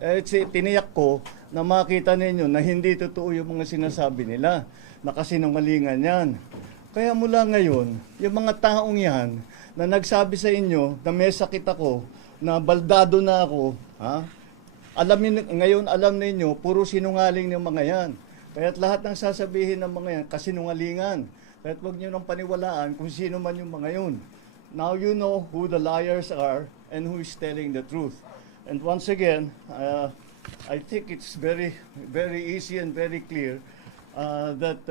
Tiniyak ko na makita ninyo na hindi totoo yung mga sinasabi nila, na kasinungalingan yan. Kaya mula ngayon, yung mga taong yan na nagsabi sa inyo na may sakit ako, na baldado na ako, ngayon alam ninyo, puro sinungaling ng mga yan. Kaya't lahat ng sasabihin ng mga yan, kasinungalingan. Kaya't huwag nyo nang paniwalaan kung sino man yung mga yun. Now you know who the liars are and who is telling the truth. And once again, I think it's very, very easy and very clear that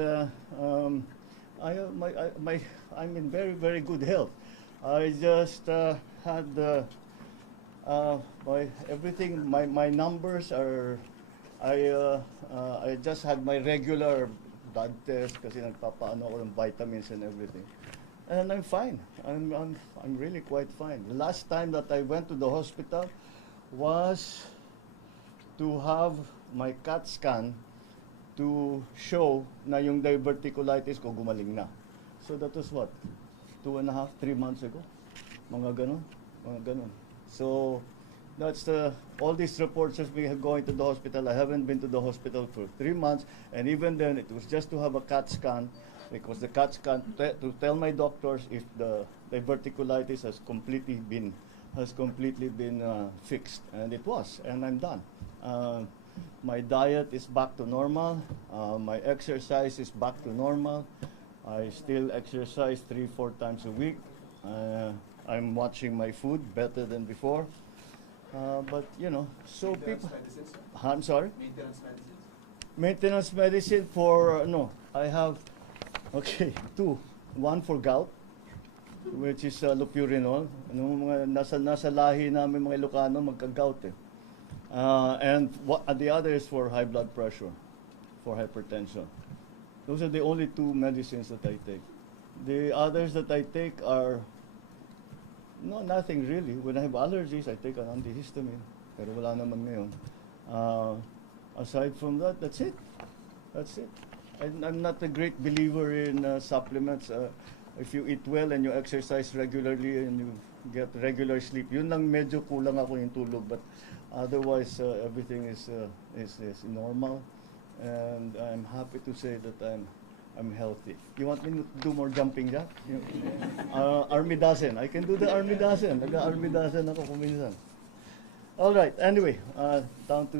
I'm in very, very good health. I just had my numbers are. I just had my regular blood test kasi nagpapaano ako ng vitamins and everything. And I'm fine. I'm really quite fine. The last time that I went to the hospital was to have my CAT scan to show na yung diverticulitis ko gumaling na. So that was what? 2.5, 3 months ago? Mga ganun. So that's all these reports of me going to the hospital. I haven't been to the hospital for 3 months, and even then it was just to have a CAT scan, because the CAT scan to tell my doctors if the diverticulitis has completely been fixed, and it was, and I'm done. My diet is back to normal. My exercise is back to normal. I still exercise 3-4 times a week. I'm watching my food better than before. But you know, so people. I'm sorry. Maintenance medicines. Maintenance medicine for no. I have two. One for gout, which is lopurinol. Mga nasa lahi namin mga Ilocano magka-gout eh. And the other is for high blood pressure, for hypertension. Those are the only two medicines that I take. The others that I take are nothing really. When I have allergies, I take an antihistamine. Pero wala naman ngayon. Aside from that, that's it. I'm not a great believer in supplements. If you eat well and you exercise regularly and you get regular sleep, yun lang medyo kulang ako yung tulog. But otherwise, everything is normal. And I'm happy to say that I'm healthy. You want me to do more jumping jack? Armidasen. I can do the Armidasen. Nag-Armidasen ako kuminsan. All right. Anyway, down to